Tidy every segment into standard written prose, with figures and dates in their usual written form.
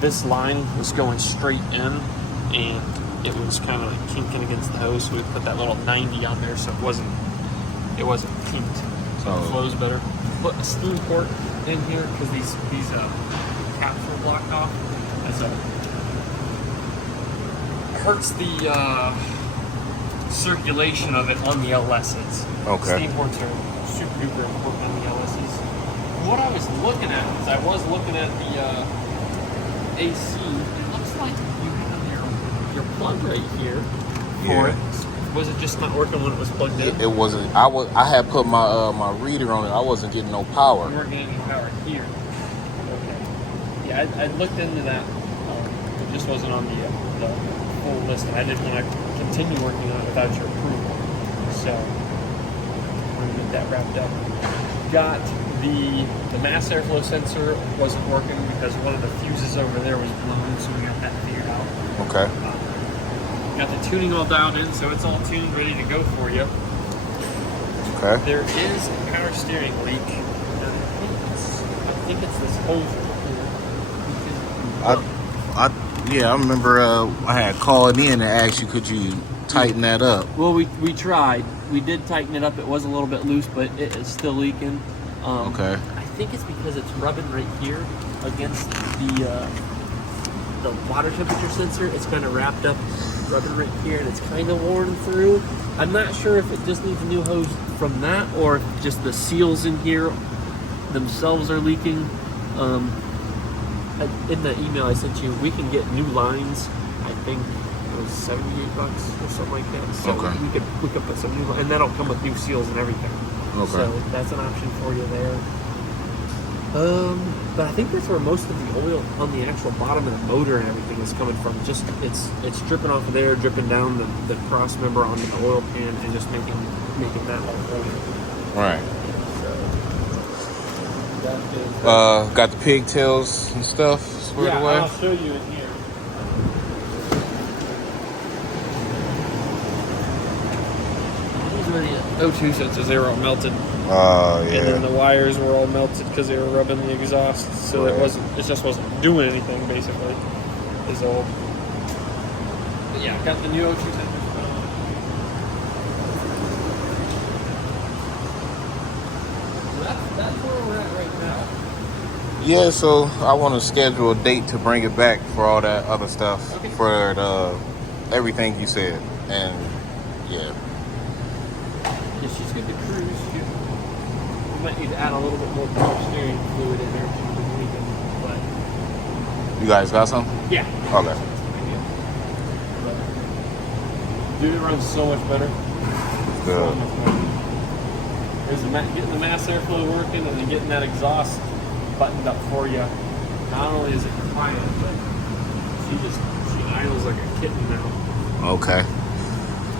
this line was going straight in, and it was kind of like kinking against the hose. So we put that little 90 on there, so it wasn't kinked. So it flows better. Put a steam port in here because these caps were blocked off. As hurts the circulation of it on the LSs. Okay. Steam ports are super duper important on the LSs. What I was looking at is I was looking at the AC. It looks like you have your plug right here for it. Was it just not working when it was plugged in? It wasn't. I had put my my reader on it. I wasn't getting no power. You weren't getting any power here. Okay. Yeah, I looked into that. It just wasn't on the full list, and I didn't want to continue working on it without your approval. So I'm gonna get that wrapped up. Got the mass airflow sensor wasn't working because one of the fuses over there was blown, so we got that figured out. Okay. Got the tuning all dialed in, so it's all tuned, ready to go for you. Okay. There is a power steering leak. I think it's this hose right here. I remember I had called in and asked you, could you tighten that up? Well, we tried. We did tighten it up. It was a little bit loose, but it is still leaking. Okay. I think it's because it's rubbing right here against the water temperature sensor. It's kind of wrapped up, rubbing right here, and it's kind of worn through. I'm not sure if it just needs a new hose from that, or if just the seals in here themselves are leaking. In the email I sent you, we can get new lines. I think it was $78 or something like that. So okay. we could put some new, and that'll come with new seals and everything. Okay. So that's an option for you there. But I think that's where most of the oil on the actual bottom of the motor and everything is coming from. Just it's dripping off of there, dripping down the cross member onto the oil pan, and just making that all oil. Right. So that is got the pigtails and stuff squared away. I'll show you in here. These were the O2 sensors. They were all melted. Oh, yeah. And then the wires were all melted because they were rubbing the exhaust, so it just wasn't doing anything basically. Is all. But yeah, got the new O2 sensors put on. So that's where we're at right now. Yeah, so I want to schedule a date to bring it back for all that other stuff, okay. For everything you said, and yeah. Yeah, she's good to cruise. We might need to add a little bit more power steering fluid in there for the weekend, but You guys got some? yeah. Okay. Dude, it runs so much better. Good. So much better. There's getting the mass airflow working and then getting that exhaust buttoned up for you. Not only is it quiet, but she idles like a kitten now. Okay.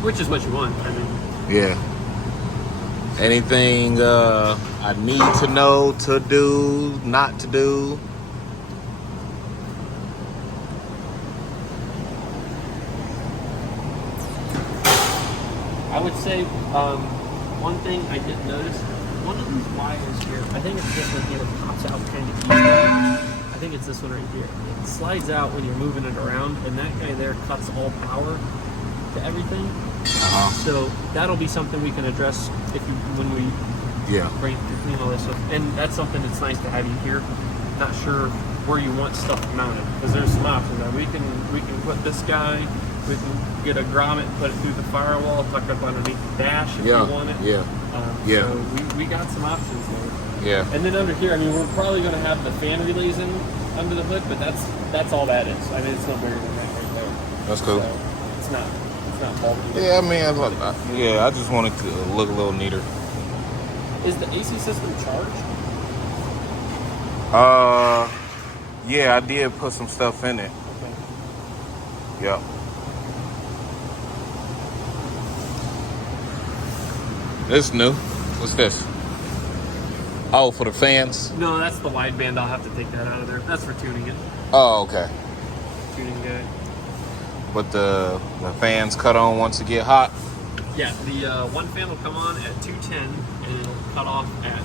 Which is what you want. I mean, Yeah. Anything I need to know, to do, not to do? I would say one thing I did notice, one of these wires here, I think it's this one here that pops out kind of easily. I think it's this one right here. It slides out when you're moving it around, and that guy there cuts all power to everything. So that'll be something we can address when we bring clean all this stuff. And that's something that's nice to have you here. Not sure where you want stuff mounted, because there's some options. We can put this guy. We can get a grommet, put it through the firewall, tuck it up underneath the dash if you want it. Yeah. So we got some options there. Yeah. And then under here, I mean, we're probably going to have the fan relays in under the hood, but that's all that is. I mean, it's no bigger than that right there. That's cool. So it's not bulky. Yeah, I mean, I just want it to look a little neater. Is the AC system charged? Yeah, I did put some stuff in it. Okay. Yep. This new. What's this? Oh, for the fans? No, that's the wideband. I'll have to take that out of there. That's for tuning it. Oh, okay. Tuning guy. But the fans cut on once it get hot? Yeah, the one fan will come on at 210 and it'll cut off at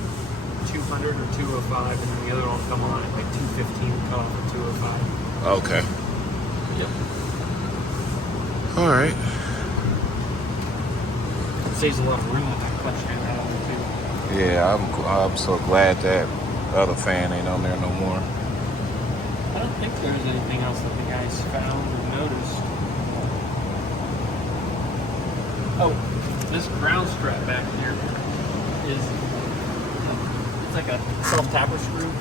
200 or 205, and then the other one will come on at like 215. got off at 205. Okay. Yep. All right. It saves a lot of room with that clutch hand out on too. Yeah, I'm so glad that other fan ain't on there no more. I don't think there's anything else that the guys found or noticed. Oh, this ground strap back here is, it's like a self-tapper screw.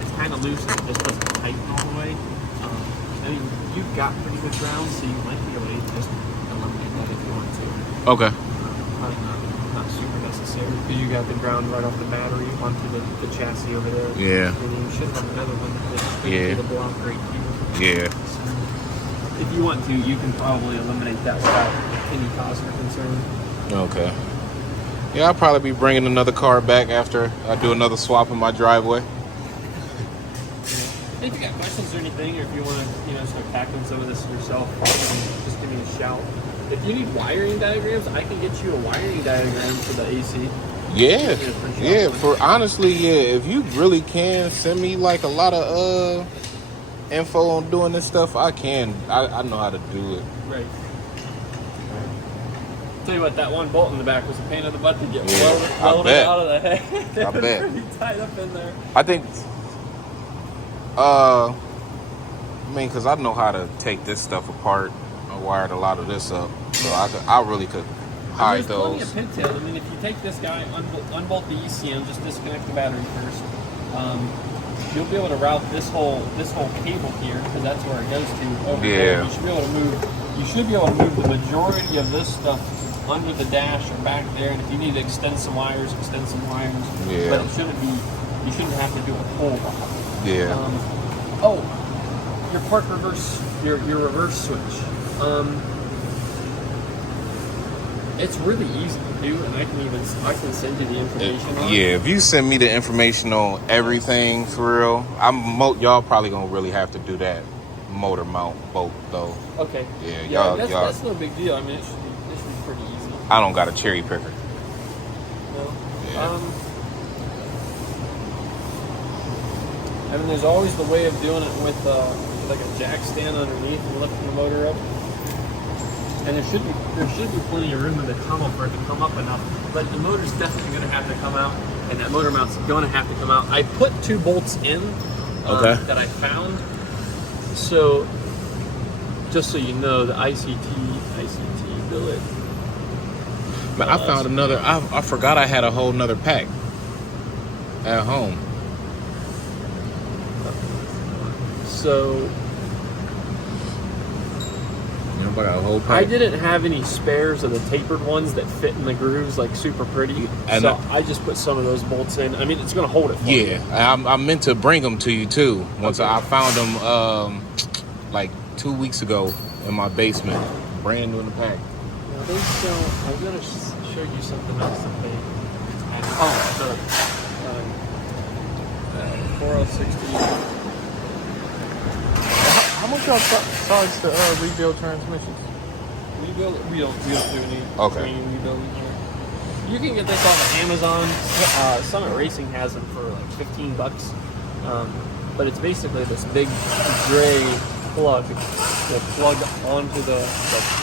It's kind of loose and it just doesn't tighten all the way. I mean, you've got pretty good ground, so you might be able to just eliminate that if you want to. Okay. Probably not super necessary because you got the ground right off the battery onto the chassis over there. Yeah. And you should have another one that's Yeah. the block right Yeah. here. So if you want to, you can probably eliminate that without any cost or concern. Okay. Yeah, I'll probably be bringing another car back after I do another swap in my driveway. If you got questions or anything, or if you want to, start tackling some of this yourself, just give me a shout. If you need wiring diagrams, I can get you a wiring diagram for the AC. Yeah, yeah. For honestly, yeah. If you really can send me like a lot of info on doing this stuff, I can. I know how to do it. Right. Tell you what, that one bolt in the back was a pain in the butt to get welded out of the head. I bet. Pretty tight up in there. I think. I mean, because I know how to take this stuff apart. I wired a lot of this up, so I really could hide those. There's plenty of pintail. I mean, if you take this guy, unbolt the ECM, just disconnect the battery first. You'll be able to route this whole cable here because that's where it goes to. Over there. You should be able to move. You should be able to move the majority of this stuff under the dash or back there. And if you need to extend some wires, extend some wires. Yeah. But it shouldn't be. You shouldn't have to do a pull. Yeah. Your park reverse, your reverse switch. It's really easy to do, and I can send you the information on it. Yeah, if you send me the information on everything for real, y'all probably gonna really have to do that motor mount bolt though. Okay. Yeah, that's no big deal. I mean, it should be pretty easy. I don't got a cherry picker. No. Yeah. I mean, there's always the way of doing it with like a jack stand underneath and lifting the motor up. And there should be plenty of room in the tunnel for it to come up enough. But the motor's definitely going to have to come out, and that motor mount's going to have to come out. I put 2 bolts in that I found. So, just so you know, the ICT billet. Man, I found another. I forgot I had a whole nother pack at home. So I got a whole pack. I didn't have any spares of the tapered ones that fit in the grooves like super pretty, and so I just put some of those bolts in. I mean, it's going to hold it for you. I meant to bring them to you too. Once I found them like 2 weeks ago in my basement, brand new in the pack. Now they sell. I'm going to show you something else that they. The 4060. How much y'all charge to rebuild transmissions? We don't do any rebuilding here. You can get this off of Amazon. Summit Racing has them for like $15. But it's basically this big gray plug that plug onto the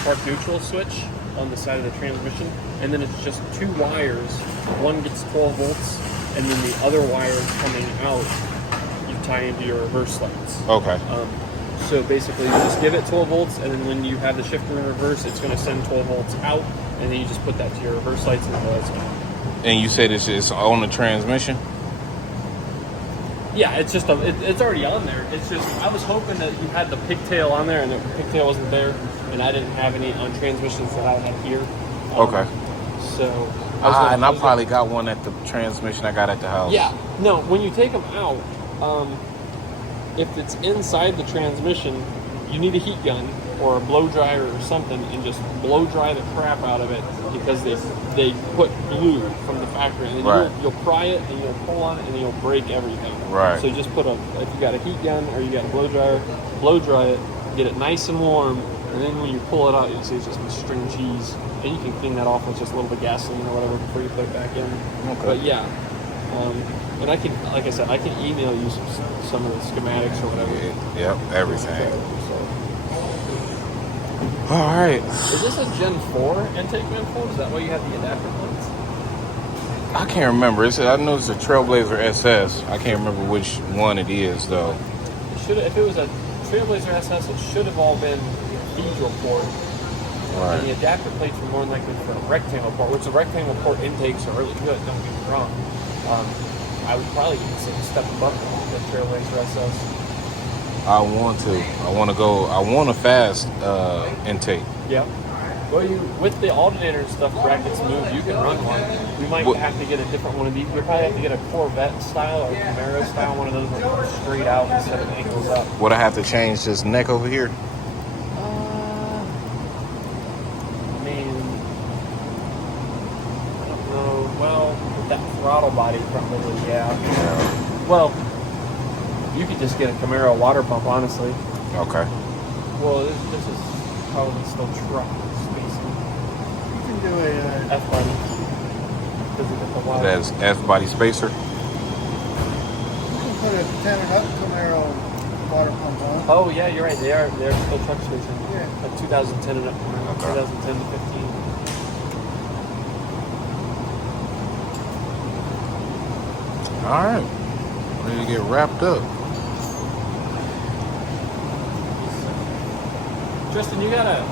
park neutral switch on the side of the transmission, and then it's just 2 wires. One gets 12 volts, and then the other wire coming out you tie into your reverse lights. Okay. So basically, you just give it 12 volts, and then when you have the shifter in reverse, it's going to send 12 volts out, and then you just put that to your reverse lights, and the lights go on. And you said it's on the transmission? Yeah, it's just it's already on there. It's just I was hoping that you had the pigtail on there, and the pigtail wasn't there, and I didn't have any on transmissions that I had here. Okay. So. I probably got one at the transmission I got at the house. Yeah. No, when you take them out. If it's inside the transmission, you need a heat gun or a blow dryer or something and just blow dry the crap out of it because they put glue from the factory and then you'll pry it and you'll pull on it and you'll break everything. Right. So just if you got a heat gun or you got a blow dryer, blow dry it, get it nice and warm, and then when you pull it out, you'll see it's just string cheese. And you can clean that off with just a little bit of gasoline or whatever before you put it back in. Okay. But yeah. And I can, like I said, I can email you some of the schematics or whatever. Yep, everything. So. All right. Is this a Gen 4 intake manifold? Is that why you have the adapter plates? I can't remember. I know it's a Trailblazer SS. I can't remember which one it is though. It should, if it was a Trailblazer SS, it should have all been cathedral port. Right. And the adapter plates were more than likely for a rectangle port, which the rectangle port intakes are really good. Don't get me wrong. I would probably even say a step above the Trailblazer SS. I want a fast intake. Yeah. Well, with the alternator and stuff, brackets move, you can run one. We might have to get a different one of these. We'll probably have to get a Corvette style or Camaro style, one of those that goes straight out instead of ankles up. Would I have to change this neck over here? I don't know. Well, with that throttle body, probably, yeah. Well, you could just get a Camaro water pump, honestly. Okay. Well, this is probably still truck spacing. You can do a F body. Does it get the water? That's F body spacer. you can put a tented up Camaro water pump on. Oh yeah, you're right. They're still truck spacing. Yeah. Like 2010 and up. Okay. 2010 to 15. All right. Ready to get wrapped up. Tristan, you got a